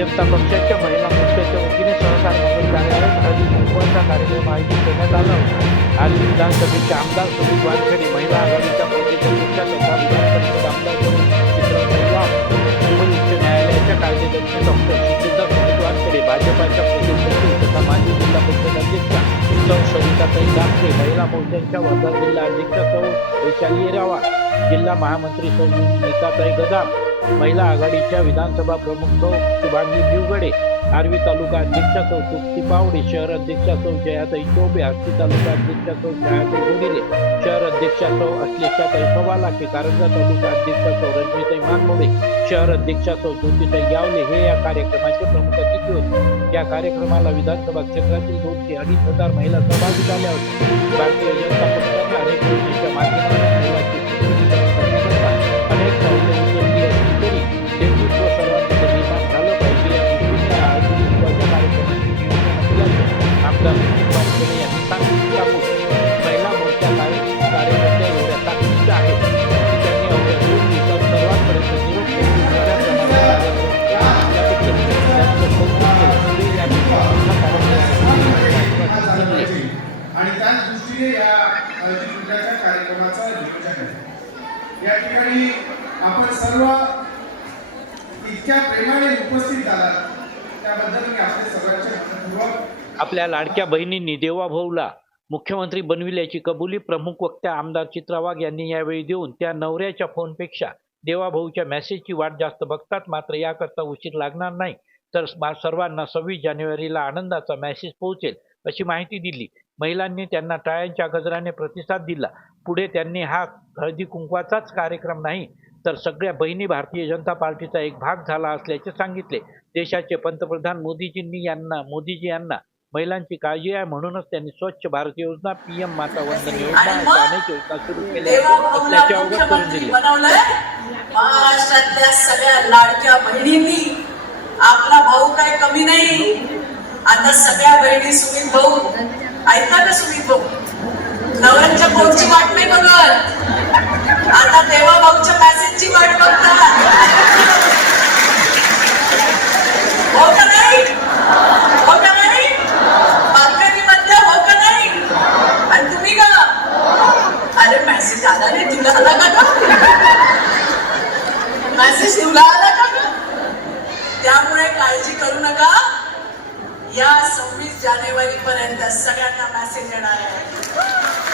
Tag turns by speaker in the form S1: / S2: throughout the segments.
S1: जनता पक्षाच्या महिला मोर्चाच्या वतीने सहकार मंगल कार्यालय हळदी कुंकवाचा कार्यक्रम आयोजित करण्यात आला होता. आज विधानसभेचे आमदार सुनील वानखेडे महिला आघाडीच्या प्रदेशाध्यक्षा तथा विधान परिषद आमदार मुंबई उच्च न्यायालयाच्या कायदेतज्ञ डॉक्टर सुचिंदा सुमित वानखेडे भाजपाच्या प्रदेश सचिव तथा माजी जिल्हा परिषद अध्यक्षा सौ सविताताई दाखले महिला मोर्चांच्या वर्धा जिल्हा अध्यक्ष सौ वैशाली रावा जिल्हा महामंत्री सौ नीताताई गदाम महिला आघाडीच्या विधानसभा प्रमुख सौ शुभांगी भिवगडे आर्वी तालुका अध्यक्षा सौ तृप्ती पावडे शहर अध्यक्षा सौ जयाताई चोबे आष्टी तालुका अध्यक्षा सौ छायाताई गोडिले शहर अध्यक्षा सौ अश्लेषाताई पवालाके कारंजा तालुका अध्यक्षा सौ रंजिताई मानमोडे शहर अध्यक्षा सौ ज्योतिताई यावले. हे या कार्यक्रमाचे प्रमुख अतिथी होते. या कार्यक्रमाला विधानसभा क्षेत्रातील दोन ते अडीच हजार महिला सहभागी झाल्या होत्या. भारतीय जनता पक्षाने अनेक योजनेच्या माध्यमातून महिलांची सक्षमीकरण करण्याकरता अनेक या
S2: ठिकाणी आपण सर्व इतक्या प्रेमाने उपस्थित झालात त्याबद्दल मी आपले सर्वांचे
S1: आपल्या लाडक्या बहिणींनी देवाभाऊला मुख्यमंत्री बनविल्याची कबुली प्रमुख वक्त्या आमदार चित्रा वाघ यांनी यावेळी देऊन त्या नवऱ्याच्या फोनपेक्षा देवाभाऊच्या मेसेजची वाट जास्त बघतात. मात्र याकरता उशीर लागणार नाही. तर मा- सर्वांना सव्वीस जानेवारीला आनंदाचा मेसेज पोहोचेल अशी माहिती दिली. महिलांनी त्यांना टाळ्यांच्या गजराने प्रतिसाद दिला. पुढे त्यांनी हा हळदी कुंकवाचाच कार्यक्रम नाही तर सगळ्या बहिणी भारतीय जनता पार्टीचा एक भाग झाला असल्याचे सांगितले. देशाचे पंतप्रधान मोदीजींनी यांना मोदीजी यांना महिलांची काळजी आहे म्हणूनच त्यांनी स्वच्छ भारत योजना पीएम माता वंदन योजना अनेक योजना सुरू केल्या. असल्याचे अवगत करून दिले.
S3: महाराष्ट्रातल्या सगळ्या लाडक्या बहिणींनी आपला भाऊ काय कमी नाही. आता सगळ्या बहिणी सुमित भाऊ. ऐकता का सुमित भाऊ? नवऱ्यांच्या भाऊची वाट नाही बघत. आता देवा भाऊच्या मेसेजची वाट बघतात. हो का नाही? हो का नाही? बातम्यांमध्ये हो का नाही? आणि तुम्ही का? अरे मेसेज आला नाही तुला आला का ग? मेसेज तुला आला का ग? त्यामुळे काळजी करू नका. या सव्वीस जानेवारी पर्यंत सगळ्यांना मेसेज येणार आहे.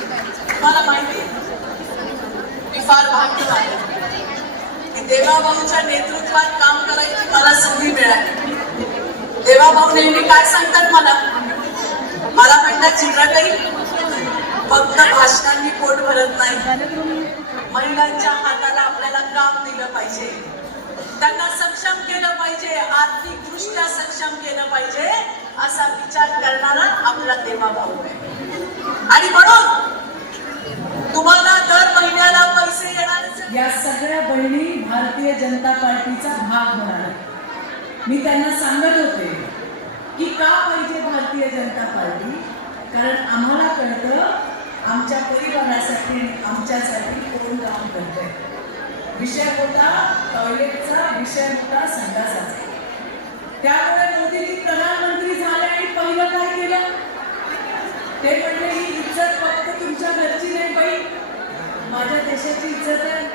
S3: तुम्हाला माहिती मी फार भाग्यवान आहे की देवाभाऊच्या नेतृत्वात काम करायची मला संधी मिळाली. देवाभाऊ नेहमी काय सांगतात मला? मला म्हणतात चित्रकरी फक्त भाषणांनी पोट भरत नाही. महिलांच्या हाताला आपल्याला काम दिलं पाहिजे. त्यांना सक्षम केलं पाहिजे आर्थिक दृष्ट्या सक्षम केलं पाहिजे असा विचार करणारा आपला देवाभाऊ आहे. आणि म्हणून तुम्हाला दर महिन्याला पैसे येणार
S4: या सगळ्या बहिणी भारतीय जनता पार्टीचा भाग होणार मी त्यांना सांगत होते की का पाहिजे भारतीय जनता पार्टी? कारण आम्हाला कळतं आमच्या परिवारासाठी आमच्यासाठी कोण काम करतंय. विषय होता टॉयलेटचा विषय होता संडासाचा. त्यामुळे मोदीजी प्रधानमंत्री झाले आणि पहिलं काय केलं? ते म्हणले घरची नाही बाई. माझ्या देशाची इज्जत आहे.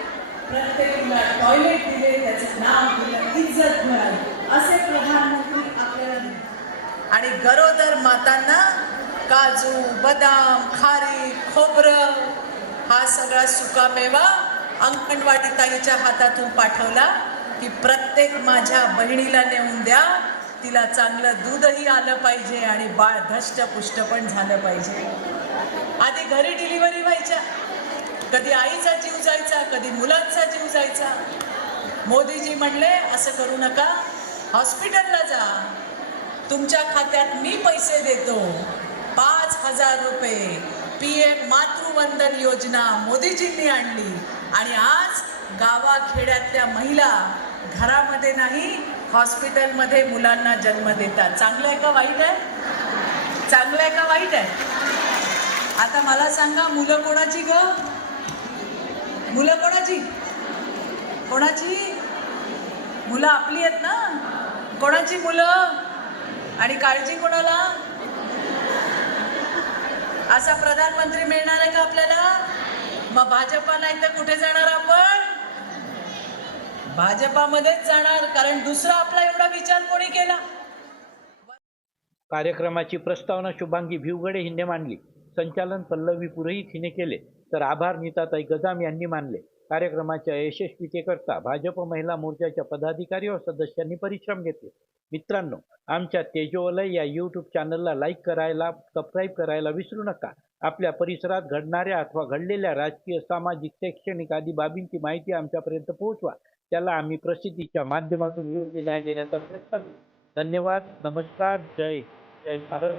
S4: प्रत्येक टॉयलेट दिले त्याचं नाव दिलं इज्जत मिळाली. असे प्रधानमंत्री आपल्याला
S3: आणि गरोदर मातांना काजू बदाम खारी खोबरं हा सगळा सुकामेवा अंगणवाडी ताईच्या हातातून पाठवला की प्रत्येक माझ्या बहिणीला नेऊन द्या. तिला चांगलं दूधही आलं पाहिजे आणि बाळ धष्टपुष्ट पण झालं पाहिजे. आधी घरी डिलिव्हरी व्हायच्या. कधी आईचा जीव जायचा कधी मुलांचा जीव जायचा. मोदीजी म्हणले असं करू नका. हॉस्पिटलला जा. तुमच्या खात्यात मी पैसे देतो. पाच हजार रुपये. पी एम मातृवंदन योजना मोदीजींनी आणली. आणि आज गावाखेड्यातल्या महिला घरामध्ये नाही हॉस्पिटलमध्ये मुलांना जन्म देतात. चांगलं आहे का वाईट आहे? चांगलं आहे का वाईट आहे? आता मला सांगा मुलं कोणाची ग? मुलं कोणाची? कोणाची? मुलं आपली आहेत ना? कोणाची मुलं? आणि काळजी कोणाला? असा प्रधानमंत्री मिळणार आहे का आपल्याला? मग भाजपा नाही तर कुठे जाणार आपण? भाजपामध्येच जाणार कारण दुसरा आपला एवढा विचार कोणी केला?
S1: कार्यक्रमाची प्रस्तावना शुभांगी भिवगडे हिंदे मांडली संचालन पल्लवी पुरोहित हिने केले. तर आभार नीताताई गजाम यांनी मानले. कार्यक्रमाच्या यशस्वीतेकरता भाजप महिला मोर्चाच्या पदाधिकारी व सदस्यांनी परिश्रम घेतले. मित्रांनो आमच्या तेजोवलय या यूट्यूब चॅनलला लाईक करायला सबस्क्राईब करायला विसरू नका. आपल्या परिसरात घडणाऱ्या अथवा घडलेल्या राजकीय सामाजिक शैक्षणिक आदी बाबींची माहिती आमच्यापर्यंत पोहोचवा. त्याला आम्ही प्रसिद्धीच्या माध्यमातून न्याय देण्याचा प्रयत्न धन्यवाद. नमस्कार. जय. जय भारत.